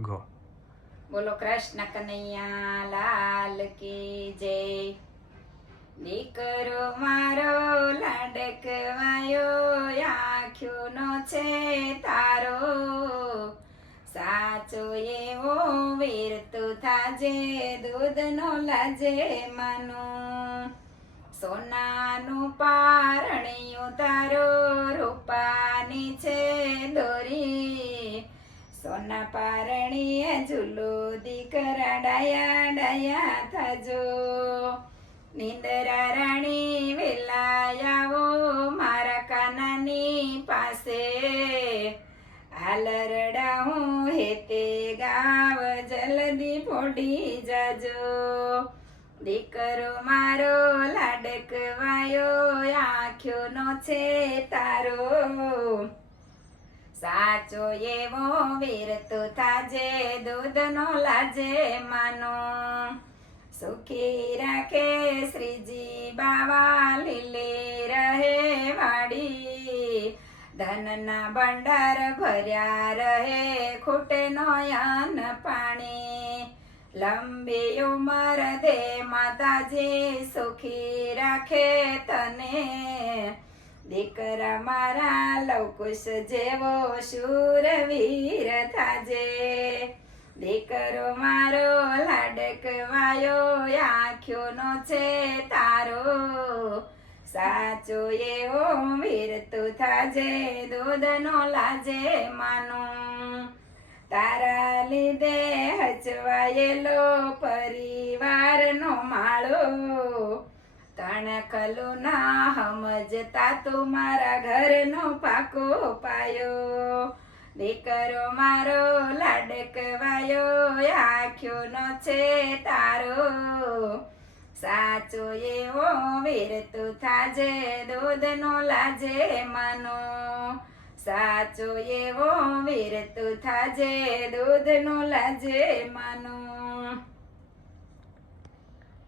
Go. બોલો કૃષ્ણ કનૈયા લાલ કી જય. દીકરો મારો લાડકવાયો આખ્યો નો છે તારો. સાચો એવો વીર તું થાજે, દૂધનો લાજે માનું. સોનાનું પારણિયું તારો, રૂપાની છે દોરી. સોના પારણીએ ઝૂલો દીકરા ડાયા ડાયા થાજો. નિંદરા રાણી વેલાયાવો મારા કાનાની પાસે. હાલરડા હું હેતે ગાવ, જલ્દી ફોડી જાજો. દીકરો મારો લાડકવાયો આખ્યો નો છે તારો. સાચો એવો વીર તું થાજે, દૂધનો લાજે માનો. સુખી રાખે શ્રીજી બાવા, લીલે રહે વાડી. ધનના ભંડાર ભર્યા રહે ખૂટે નયન પાણી. લંબી ઉમર દે માતાજી, સુખી રાખે તને. દીકરા મારા લવકુશ જેવો શૂરવીર થાજે. દીકરો મારો લાડકવાયો આખ્યો નો છે તારો. સાચો એવો વીર તું થાજે, દૂધનો લાજે માનું. તારા લીધે હચવાયેલો પરિવારનો માળો. તણખલું ના સમજતા તો મારા ઘરનો પાકો પાયો. દીકરો મારો લાડકવાયો આખ્યો નો છે તારો. સાચો એવો વીર તું થાજે, દૂધનો લાજે માનો. સાચો એવો વીર તું થાજે, દૂધનો લાજે માનો.